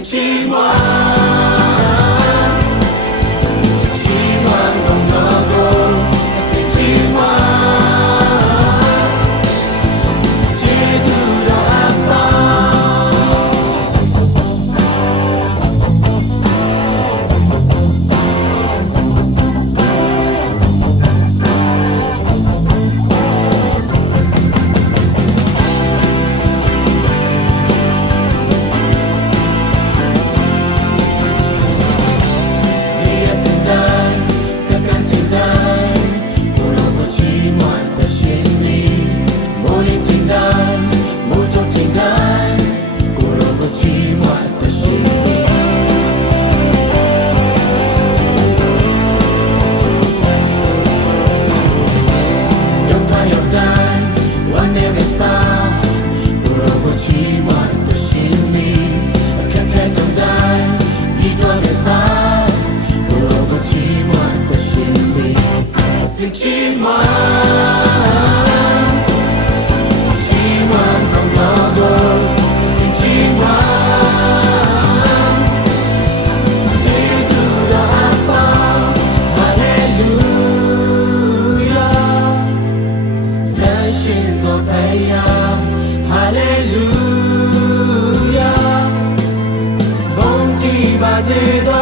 寂寞。一桌的伞，躲寂寞的心里，摊开等待。一桌的伞，躲不过寂寞的心里，还是寂寞。Aleluia. Bom te fazer. Do...